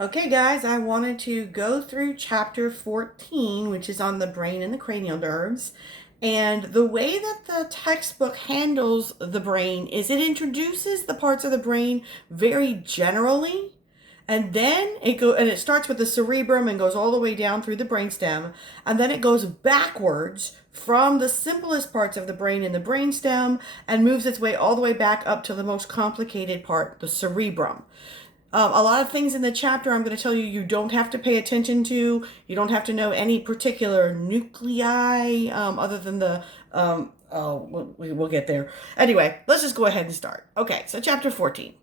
Okay, guys, I wanted to go through chapter 14, which is on the brain and the cranial nerves. And the way that the textbook handles the brain is it introduces the parts of the brain very generally. And then it starts with the cerebrum and goes all the way down through the brainstem. And then it goes backwards from the simplest parts of the brain in the brainstem and moves its way all the way back up to the most complicated part, the cerebrum. A lot of things in the chapter I'm going to tell you you don't have to pay attention to. You don't have to know any particular nuclei other than the. We'll get there. Anyway, let's just go ahead and start. Okay, so chapter 14.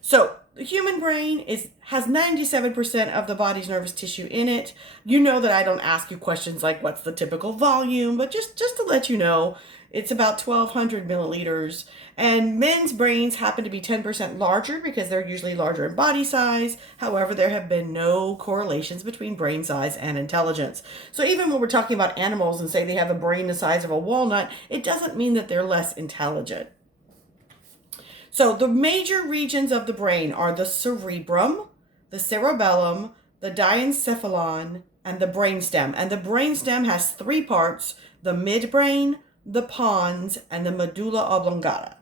So the human brain has 97% of the body's nervous tissue in it. You know that I don't ask you questions like what's the typical volume, but just to let you know, it's about 1,200 milliliters. And men's brains happen to be 10% larger because they're usually larger in body size. However, there have been no correlations between brain size and intelligence. So even when we're talking about animals and say they have a brain the size of a walnut, it doesn't mean that they're less intelligent. So the major regions of the brain are the cerebrum, the cerebellum, the diencephalon, and the brainstem. And the brainstem has three parts: the midbrain, the pons, and the medulla oblongata.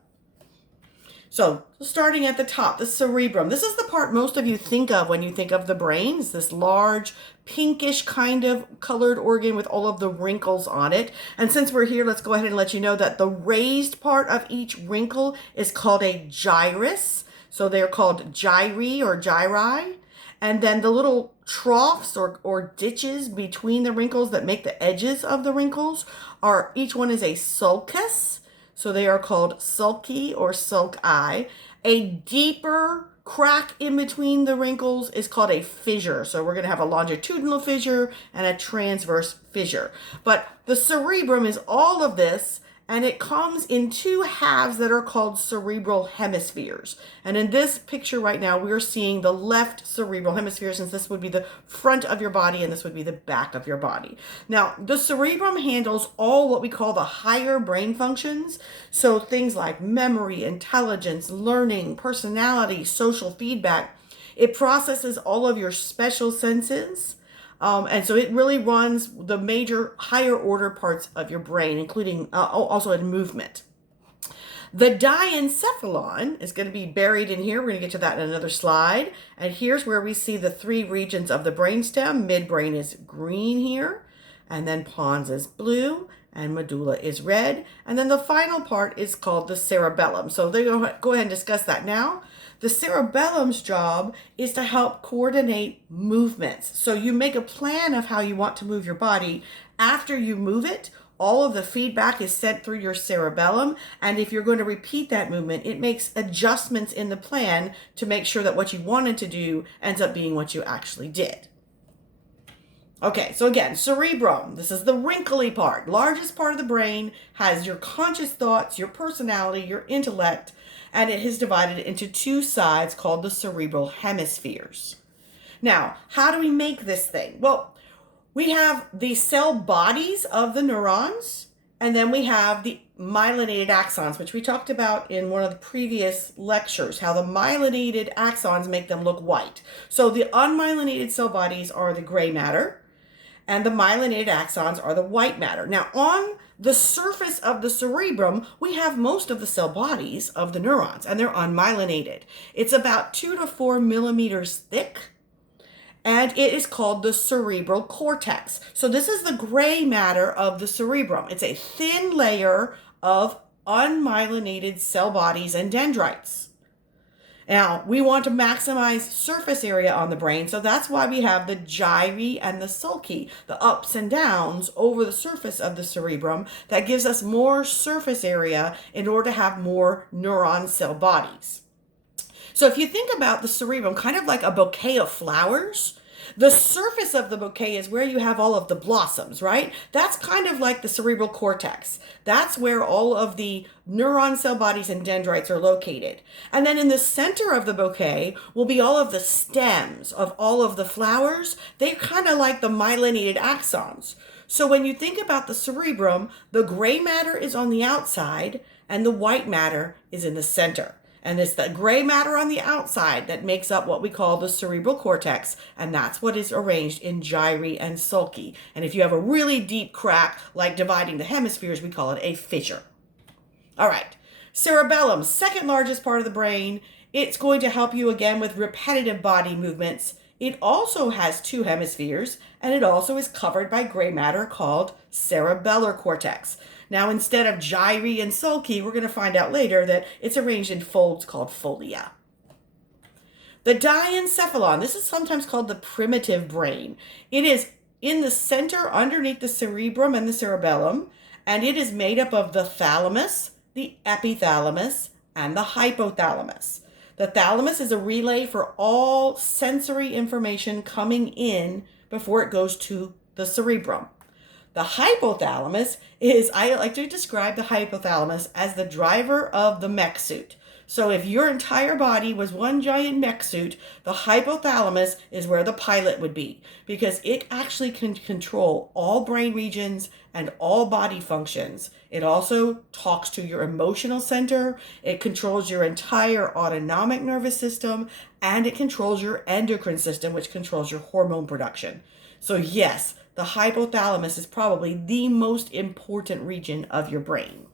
So starting at the top, the cerebrum. This is the part most of you think of when you think of the brain. It's this large, pinkish kind of colored organ with all of the wrinkles on it. And since we're here, let's go ahead and let you know that the raised part of each wrinkle is called a gyrus. So they're called gyri or gyri. And then the little troughs or ditches between the wrinkles that make the edges of the wrinkles are, each one is a sulcus. So they are called sulci or sulci. A deeper crack in between the wrinkles is called a fissure. So we're going to have a longitudinal fissure and a transverse fissure. But the cerebrum is all of this, and it comes in two halves that are called cerebral hemispheres. And in this picture right now, we're seeing the left cerebral hemisphere, since this would be the front of your body and this would be the back of your body. Now, the cerebrum handles all what we call the higher brain functions. So things like memory, intelligence, learning, personality, social feedback. It processes all of your special senses. And so it really runs the major higher order parts of your brain, including also in movement. The diencephalon is going to be buried in here. We're going to get to that in another slide. And here's where we see the three regions of the brainstem. Midbrain is green here, and then pons is blue, and medulla is red. And then the final part is called the cerebellum. So they go ahead and discuss that now. The cerebellum's job is to help coordinate movements. So you make a plan of how you want to move your body. After you move it, all of the feedback is sent through your cerebellum. And if you're going to repeat that movement, it makes adjustments in the plan to make sure that what you wanted to do ends up being what you actually did. Okay, so again, cerebrum, this is the wrinkly part. Largest part of the brain, has your conscious thoughts, your personality, your intellect, and it is divided into two sides called the cerebral hemispheres. Now, how do we make this thing? Well, we have the cell bodies of the neurons, and then we have the myelinated axons, which we talked about in one of the previous lectures, how the myelinated axons make them look white. So the unmyelinated cell bodies are the gray matter, and the myelinated axons are the white matter. Now, on the surface of the cerebrum, we have most of the cell bodies of the neurons, and they're unmyelinated. It's about 2 to 4 millimeters thick, and it is called the cerebral cortex. So this is the gray matter of the cerebrum. It's a thin layer of unmyelinated cell bodies and dendrites. Now, we want to maximize surface area on the brain, so that's why we have the gyri and the sulci, the ups and downs over the surface of the cerebrum. That gives us more surface area in order to have more neuron cell bodies. So if you think about the cerebrum kind of like a bouquet of flowers, the surface of the bouquet is where you have all of the blossoms, right? That's kind of like the cerebral cortex. That's where all of the neuron cell bodies and dendrites are located. And then in the center of the bouquet will be all of the stems of all of the flowers. They're kind of like the myelinated axons. So when you think about the cerebrum, the gray matter is on the outside and the white matter is in the center. And it's the gray matter on the outside that makes up what we call the cerebral cortex, and that's what is arranged in gyri and sulci. And if you have a really deep crack, like dividing the hemispheres, we call it a fissure. All right, cerebellum, second largest part of the brain. It's going to help you again with repetitive body movements. It also has two hemispheres, and it also is covered by gray matter called cerebellar cortex. Now, instead of gyri and sulci, we're going to find out later that it's arranged in folds called folia. The diencephalon, this is sometimes called the primitive brain. It is in the center underneath the cerebrum and the cerebellum, and it is made up of the thalamus, the epithalamus, and the hypothalamus. The thalamus is a relay for all sensory information coming in before it goes to the cerebrum. The hypothalamus is, I like to describe the hypothalamus as the driver of the mech suit. So if your entire body was one giant mech suit, the hypothalamus is where the pilot would be, because it actually can control all brain regions and all body functions. It also talks to your emotional center, it controls your entire autonomic nervous system, and it controls your endocrine system, which controls your hormone production. So yes, the hypothalamus is probably the most important region of your brain.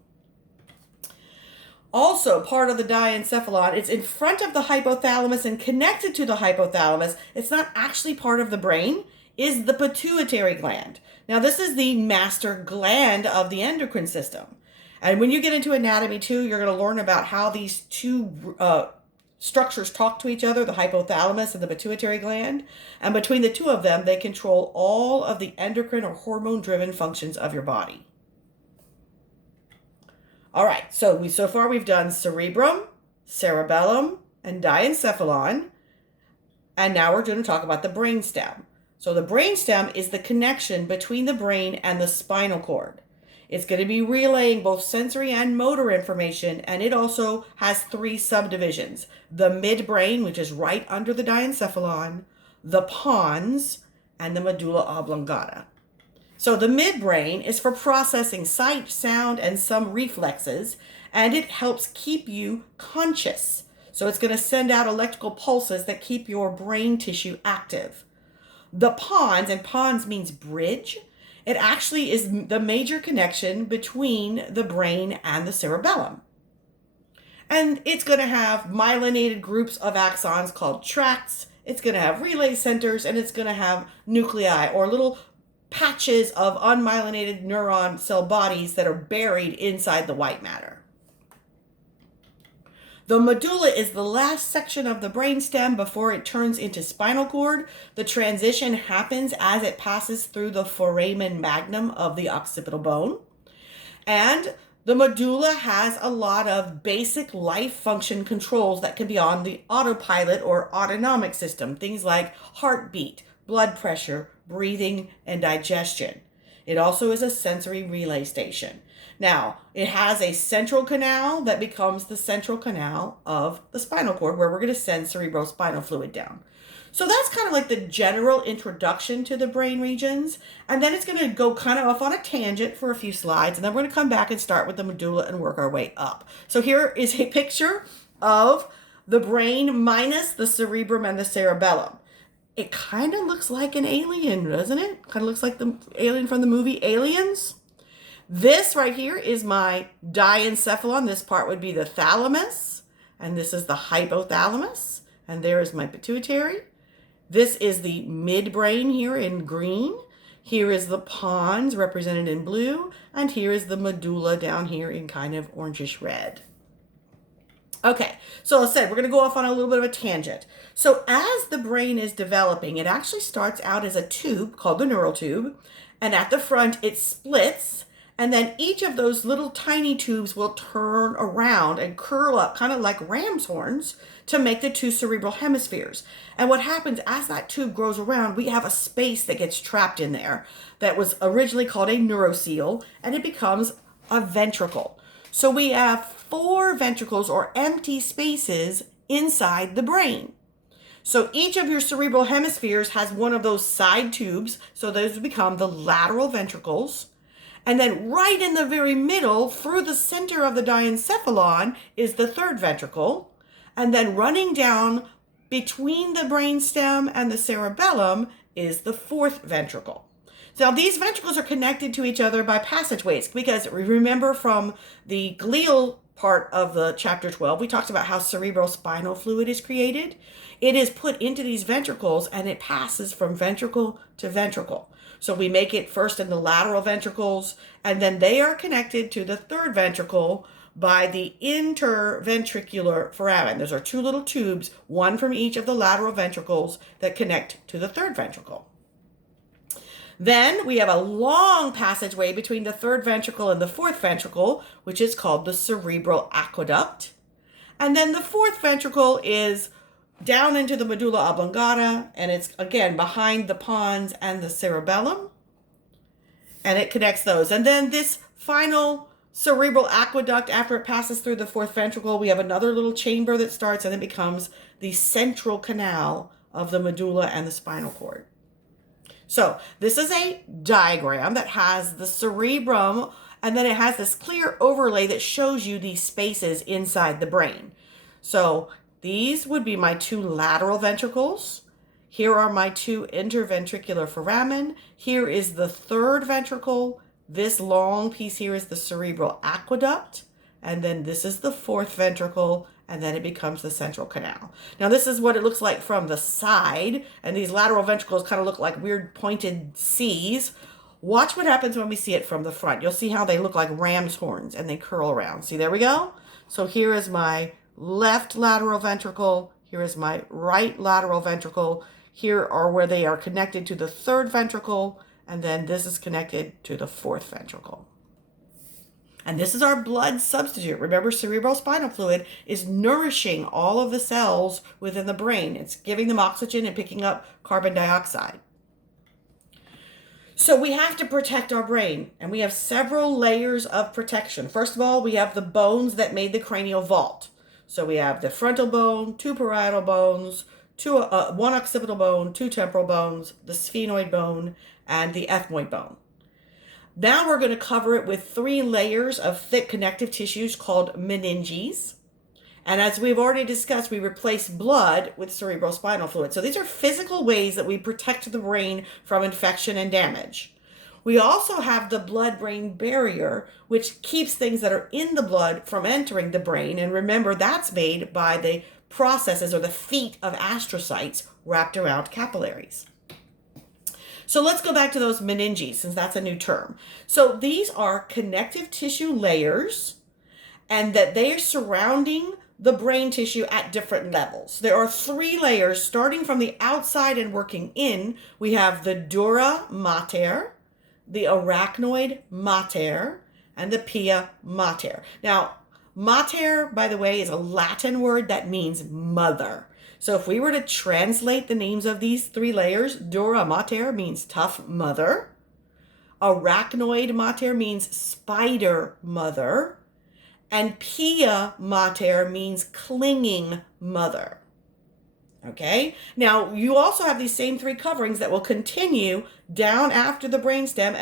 Also, part of the diencephalon, it's in front of the hypothalamus and connected to the hypothalamus. It's not actually part of the brain, is the pituitary gland. Now, this is the master gland of the endocrine system. And when you get into anatomy too, you're going to learn about how these two structures talk to each other, the hypothalamus and the pituitary gland. And between the two of them, they control all of the endocrine or hormone-driven functions of your body. All right, so far we've done cerebrum, cerebellum, and diencephalon. And now we're going to talk about the brainstem. So the brainstem is the connection between the brain and the spinal cord. It's going to be relaying both sensory and motor information, and it also has three subdivisions. The midbrain, which is right under the diencephalon, the pons, and the medulla oblongata. So the midbrain is for processing sight, sound, and some reflexes, and it helps keep you conscious. So it's going to send out electrical pulses that keep your brain tissue active. The pons, and pons means bridge, it actually is the major connection between the brain and the cerebellum. And it's going to have myelinated groups of axons called tracts. It's going to have relay centers, and it's going to have nuclei, or little patches of unmyelinated neuron cell bodies that are buried inside the white matter. The medulla is the last section of the brainstem before it turns into spinal cord. The transition happens as it passes through the foramen magnum of the occipital bone. And the medulla has a lot of basic life function controls that can be on the autopilot or autonomic system, things like heartbeat, blood pressure, breathing, and digestion. It also is a sensory relay station. Now, it has a central canal that becomes the central canal of the spinal cord, where we're going to send cerebrospinal fluid down. So that's kind of like the general introduction to the brain regions. And then it's going to go kind of off on a tangent for a few slides. And then we're going to come back and start with the medulla and work our way up. So here is a picture of the brain minus the cerebrum and the cerebellum. It kind of looks like an alien, doesn't it? Kind of looks like the alien from the movie Aliens. This right here is my diencephalon. This part would be the thalamus, and this is the hypothalamus, and there is my pituitary. This is the midbrain here in green. Here is the pons represented in blue, and here is the medulla down here in kind of orangish red. Okay, so as I said, we're going to go off on a little bit of a tangent. So as the brain is developing, it actually starts out as a tube called the neural tube, and at the front it splits, and then each of those little tiny tubes will turn around and curl up, kind of like ram's horns, to make the two cerebral hemispheres. And what happens as that tube grows around, we have a space that gets trapped in there that was originally called a neurocele, and it becomes a ventricle. So we have 4 ventricles, or empty spaces, inside the brain. So each of your cerebral hemispheres has one of those side tubes, so those become the lateral ventricles. And then right in the very middle, through the center of the diencephalon, is the third ventricle. And then running down between the brainstem and the cerebellum is the fourth ventricle. So these ventricles are connected to each other by passageways, because remember from the glial part of the chapter 12, we talked about how cerebrospinal fluid is created. It is put into these ventricles and it passes from ventricle to ventricle. So we make it first in the lateral ventricles, and then they are connected to the third ventricle by the interventricular foramen. Those are two little tubes, one from each of the lateral ventricles, that connect to the third ventricle. Then we have a long passageway between the third ventricle and the fourth ventricle, which is called the cerebral aqueduct. And then the fourth ventricle is down into the medulla oblongata, and it's again behind the pons and the cerebellum, and it connects those. And then this final cerebral aqueduct, after it passes through the fourth ventricle, we have another little chamber that starts, and it becomes the central canal of the medulla and the spinal cord. So this is a diagram that has the cerebrum, and then it has this clear overlay that shows you these spaces inside the brain. So these would be my two lateral ventricles. Here are my two interventricular foramen. Here is the third ventricle. This long piece here is the cerebral aqueduct. And then this is the fourth ventricle, and then it becomes the central canal. Now this is what it looks like from the side, and these lateral ventricles kind of look like weird pointed C's. Watch what happens when we see it from the front. You'll see how they look like ram's horns and they curl around. See, there we go. So here is my left lateral ventricle. Here is my right lateral ventricle. Here are where they are connected to the third ventricle, and then this is connected to the fourth ventricle. And this is our blood substitute. Remember, cerebrospinal fluid is nourishing all of the cells within the brain. It's giving them oxygen and picking up carbon dioxide. So we have to protect our brain, and we have several layers of protection. First of all, we have the bones that made the cranial vault. So we have the frontal bone, two parietal bones, one occipital bone, two temporal bones, the sphenoid bone, and the ethmoid bone. Now we're going to cover it with 3 layers of thick connective tissues called meninges. And as we've already discussed, we replace blood with cerebrospinal fluid. So these are physical ways that we protect the brain from infection and damage. We also have the blood-brain barrier, which keeps things that are in the blood from entering the brain. And remember, that's made by the processes or the feet of astrocytes wrapped around capillaries. So let's go back to those meninges, since that's a new term. So these are connective tissue layers, and that they are surrounding the brain tissue at different levels. There are 3 layers starting from the outside and working in. We have the dura mater, the arachnoid mater, and the pia mater. Now, mater, by the way, is a Latin word that means mother. So if we were to translate the names of these 3 layers, dura mater means tough mother. Arachnoid mater means spider mother. And pia mater means clinging mother. Okay? Now, you also have these same 3 coverings that will continue down after the brainstem